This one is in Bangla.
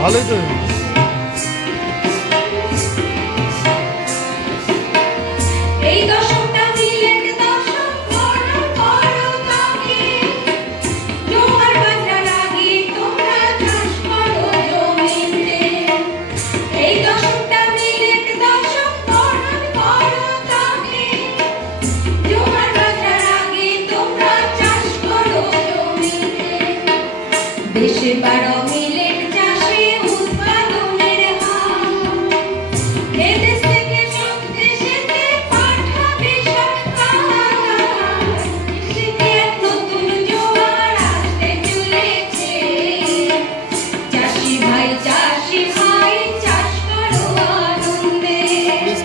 ভালোই তো। এই দশকটা মিলেট দশক করো করো তাকে জোয়ার বাজরা লাগিয়ে তোমরা চাষ করো জমিতে এই দশকটা মিলেট দশক করো করো তাকে জোয়ার বাজরা লাগিয়ে তোমরা চাষ করো জমিতে দেশে বাড়ো মিলেট চাষে উৎপাদনের হার এদেশ থেকে সব দেশেতে পাঠাবে সরকার কৃষিতে এক নতুন জোয়ার আসতে চলেছে চাষি ভাই